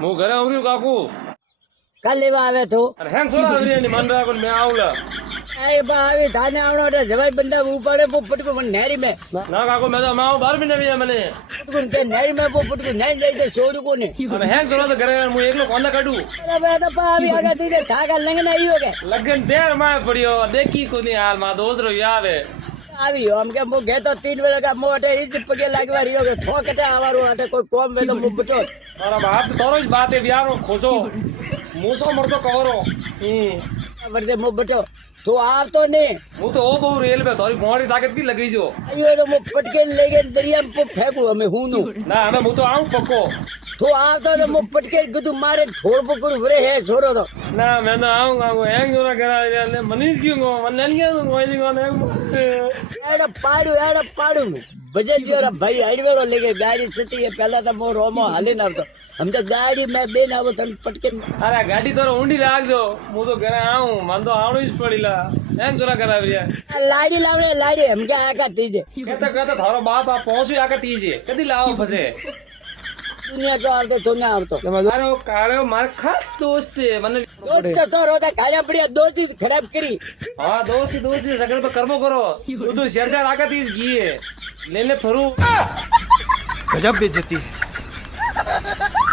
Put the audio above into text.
હું ઘરે આવર્યું કાકુ કાલ લેવા આવે તો અરે હેમ થોડા આવરી ની મન રાખો મેં આવલા એ બા આવી ધાને આવડો એટલે જવાય બંદા ઉપાડે પોપટકો મને નેરી મે ના કાકુ મેં તો આવું 12 મહિના વ્યા મને પોપટકો કે નેરી મે પોપટકો નહીં જાય તો છોડું કોને અને હેમ છોડો તો ઘરે હું એકલો કોને કાઢું અરે બે તો પા આવી આગળ થી ઠાકા લંગન આવ્યો કે લગન દેર માં પડ્યો દેખી કોની હાલ માં દોસરો આવે આવ્યો આમ કે હું ઘેતો 3 વેળા કા મોટે ઈજ પગે લાગવા રહ્યો કે થોકટે આવારું આટે કોઈ કોમ વે તો પોપટો મારા બાપ તોરો જ બાતે વ્યારો ખોજો મૂસો મરતો કવરો વર્દે પોપટો તો આવતો ને હું તો ઓ બહુ રેલ में તારી મોડી તાકાત કી લગી જો આવ્યો તો હું પટકે લઈ ગઈ દરિયામાં પો ફેંકું અમે હું નું ના હવે હું તો આવું પક્કો તો આવતો તો હું પટકે કીધું મારે થોડ પકડું ભરે હે છોરો તો ના મેં તો આવું હેંગ જોરા કરા ને મનીષ ક્यों મને નહીં મોઈ ગયો એડા પાડું બજેટિયો ભાઈ હાઈડવેરો લઈ ગઈ ગાડી સતી પહેલા તો હું રોમો હાલીને આવતો હમ તો ગાડી મેં બેન આવો તને પટકે અરે ગાડી તારો ઊંડી રાખજો હું તો ઘરે આવું મને તો આવડું જ પડીલા હેંગ જોરા કરાવી લાડી લાવડે લાડી હમ કે આકા તીજે કહેતા તારો બાપ આ પહોંચ્યું આકા તીજે કદી લાવો ફસે દુનિયા તો આવતો તો ના આવતો મારો કાળો માર ખાસ દોસ્ત છે મને દોસ્ત તો રોતા કાળા પડિયા દોસ્તી ખરાબ કરી હા દોસ્તી સગળ પર કર્મો કરો તું તો શેરશાહ આકા તીજ ગીએ લેને ફરું गजब बेइज्जती है।